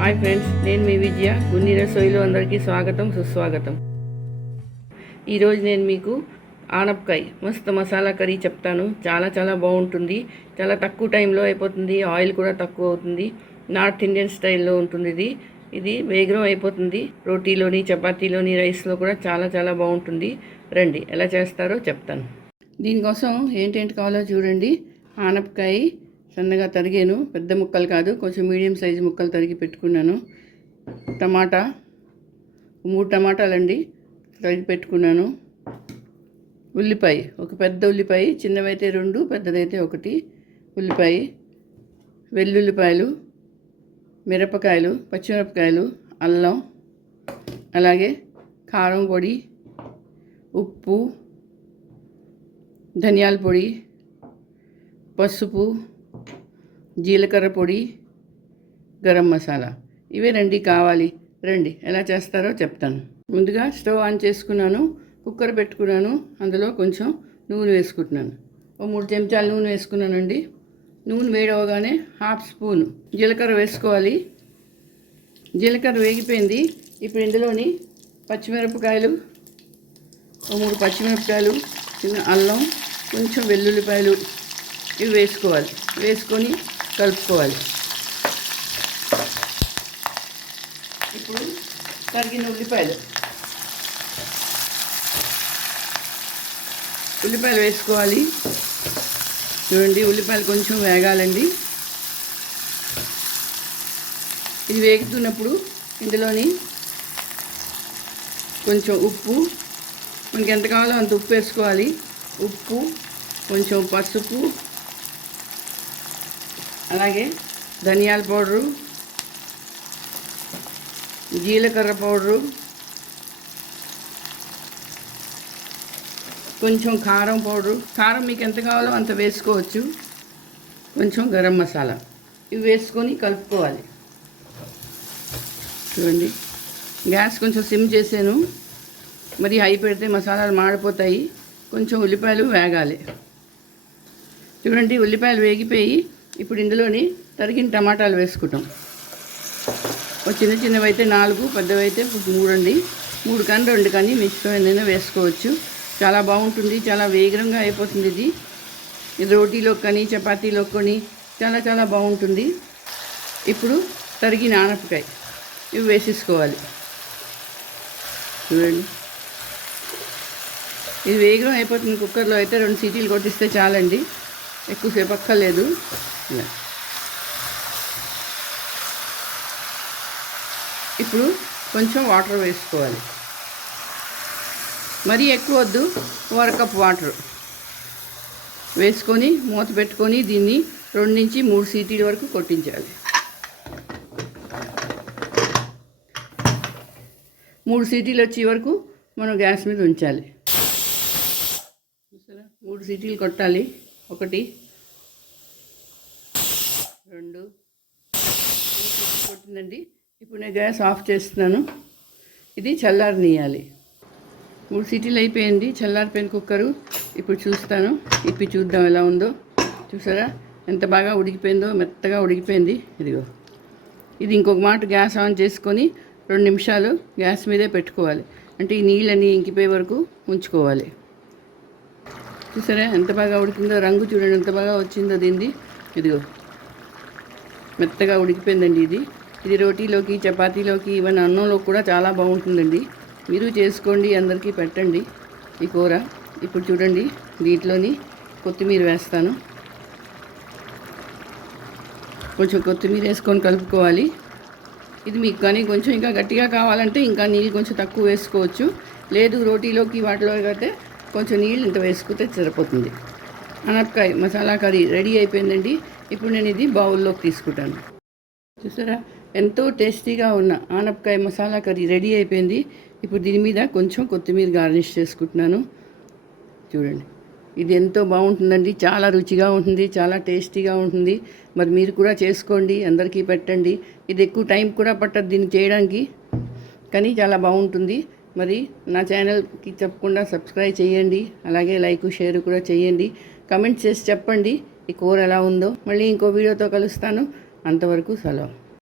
Hi friends, నేను మీ విజయ. గున్ని రసోయిలో అందరికీ స్వాగతం, సుస్వాగతం. ఈరోజు నేను మీకు ఆనపకాయ మస్తు మసాలా కర్రీ చెప్తాను. చాలా బాగుంటుంది. చాలా తక్కువ టైంలో అయిపోతుంది. ఆయిల్ కూడా తక్కువ అవుతుంది. నార్త్ ఇండియన్ స్టైల్లో ఉంటుంది. ఇది వేగం అయిపోతుంది. రోటీలోని, చపాతీలోని, రైస్లో కూడా చాలా బాగుంటుంది. రండి ఎలా చేస్తారో చెప్తాను. దీనికోసం ఏంటేంటి కావాలో చూడండి. ఆనపకాయ సన్నగా తరిగాను, పెద్ద ముక్కలు కాదు, కొంచెం మీడియం సైజు ముక్కలు తరిగి పెట్టుకున్నాను. టమాటా 3 టమాటాలండి తరిగి పెట్టుకున్నాను. ఉల్లిపాయ, ఒక పెద్ద ఉల్లిపాయ, చిన్నవైతే 2, పెద్దదైతే 1 ఉల్లిపాయ, వెల్లుల్లిపాయలు, మిరపకాయలు, పచ్చిమిరపకాయలు, అల్లం, అలాగే కారం పొడి, ఉప్పు, ధనియాల పొడి, పసుపు, జీలకర్ర పొడి, గరం మసాలా. ఇవే రండి కావాలి. రండి ఎలా చేస్తారో చెప్తాను. ముందుగా స్టవ్ ఆన్ చేసుకున్నాను. కుక్కర్ పెట్టుకున్నాను. అందులో కొంచెం నూనె వేసుకుంటున్నాను. 3 చెంచాలు నూనె వేసుకున్నానండి. నూనె వేడవగానే 1/2 స్పూన్ జీలకర్ర వేసుకోవాలి. జీలకర్ర వేగిపోయింది. ఇప్పుడు ఇందులోని పచ్చిమిరపకాయలు, 3 పచ్చిమిరపకాయలు, చిన్న అల్లం, కొంచెం వెల్లుల్లిపాయలు ఇవి వేసుకోవాలి. వేసుకొని కలుపుకోవాలి. ఇప్పుడు తరిగిన ఉల్లిపాయలు వేసుకోవాలి. చూడండి, ఉల్లిపాయలు కొంచెం వేగాలండి. ఇది వేగుతున్నప్పుడు ఇందులోని కొంచెం ఉప్పు, మనకి ఎంత కావాలో అంత ఉప్పు వేసుకోవాలి. ఉప్పు, కొంచెం పసుపు, అలాగే ధనియాల పౌడరు, జీలకర్ర పౌడరు, కొంచెం కారం పౌడరు, కారం మీకు ఎంత కావాలో అంత వేసుకోవచ్చు. కొంచెం గరం మసాలా ఇవి వేసుకొని కలుపుకోవాలి. చూడండి, గ్యాస్ కొంచెం సిమ్ చేసాను. మరి హై పెడితే మసాలాలు మాడిపోతాయి. కొంచెం ఉల్లిపాయలు వేగాలి. చూడండి, ఉల్లిపాయలు వేగిపోయి ఇప్పుడు ఇందులోని తరిగిన టమాటాలు వేసుకుంటాం. చిన్నవైతే 4, పెద్దవైతే 3 అండి. 3 కానీ 2 కానీ మీ ఇష్టం ఏదైనా వేసుకోవచ్చు. చాలా బాగుంటుంది. చాలా వేగంగా అయిపోతుంది. ఇది రోటీలో కానీ చపాతీలో కానీ చాలా బాగుంటుంది. ఇప్పుడు తరిగిన ఆనపకాయ ఇవి వేసేసుకోవాలి. చూడండి, ఇది వేగం అయిపోతుంది. కుక్కర్లో అయితే 2 సీటీలు కొట్టిస్తే చాలండి, ఎక్కువసేపు అక్కర్లేదు. ఇప్పుడు కొంచెం వాటర్ వేసుకోవాలి. మరీ ఎక్కువ వద్దు, 1 కప్ వాటర్ వేసుకొని మూత పెట్టుకొని దీన్ని 2 నుంచి 3 సీటీల వరకు కొట్టించాలి. 3 సీటీలు వచ్చే వరకు మనం గ్యాస్ మీద ఉంచాలి. 3 సీటీలు కొట్టాలి. 1, 2 కొట్టిందండి. ఇప్పుడు నేను గ్యాస్ ఆఫ్ చేస్తున్నాను. ఇది చల్లారనియాలి. 3 సీటీలు అయిపోయింది. చల్లారిపోయిన కుక్కరు. ఇప్పుడు చూస్తాను, ఇప్పి చూద్దాం ఎలా ఉందో. చూసారా ఎంత బాగా ఉడికిపోయిందో, మెత్తగా ఉడికిపోయింది. ఇదిగో, ఇది ఇంకొక మాట గ్యాస్ ఆన్ చేసుకొని 2 నిమిషాలు గ్యాస్ మీదే పెట్టుకోవాలి. అంటే ఈ నీళ్ళని ఇంకిపోయే వరకు ఉంచుకోవాలి. చూసారా ఎంత బాగా ఉడికిందో. రంగు చూడండి ఎంత బాగా వచ్చిందో దీన్ని. ఇదిగో మెత్తగా ఉడికిపోయిందండి. ఇది రోటీలోకి, చపాతీలోకి, ఈవెన్ అన్నంలో కూడా చాలా బాగుంటుందండి. మీరు చేసుకోండి, అందరికీ పెట్టండి ఈ కూర. ఇప్పుడు చూడండి, దీంట్లోని కొత్తిమీర వేస్తాను. కొంచెం కొత్తిమీర వేసుకొని కలుపుకోవాలి. ఇది మీకు కానీ కొంచెం ఇంకా గట్టిగా కావాలంటే ఇంకా నీళ్ళు కొంచెం తక్కువ వేసుకోవచ్చు. లేదు రోటీలోకి వాటిలో అయితే కొంచెం నీళ్ళు ఇంత వేసుకుంటే సరిపోతుంది. ఆనపకాయ మసాలా కర్రీ రెడీ అయిపోయిందండి. ఇప్పుడు నేను ఇది బౌల్లోకి తీసుకుంటాను. చూసారా ఎంతో టేస్టీగా ఉన్న ఆనపకాయ మసాలా కర్రీ రెడీ అయిపోయింది. ఇప్పుడు దీని మీద కొంచెం కొత్తిమీర గార్నిష్ చేసుకుంటున్నాను. చూడండి, ఇది ఎంతో బాగుంటుందండి. చాలా రుచిగా ఉంటుంది, చాలా టేస్టీగా ఉంటుంది. మరి మీరు కూడా చేసుకోండి, అందరికీ పెట్టండి. ఇది ఎక్కువ టైం కూడా పట్టదు దీన్ని చేయడానికి, కానీ చాలా బాగుంటుంది. మరి నా ఛానల్కి తప్పకుండా సబ్స్క్రైబ్ చేయండి. అలాగే లైక్, షేర్ కూడా చేయండి. కమెంట్ చేసి చెప్పండి ఈ కూర ఎలా ఉందో. మళ్ళీ ఇంకో వీడియోతో కలుస్తాను. అంతవరకు సెలవు.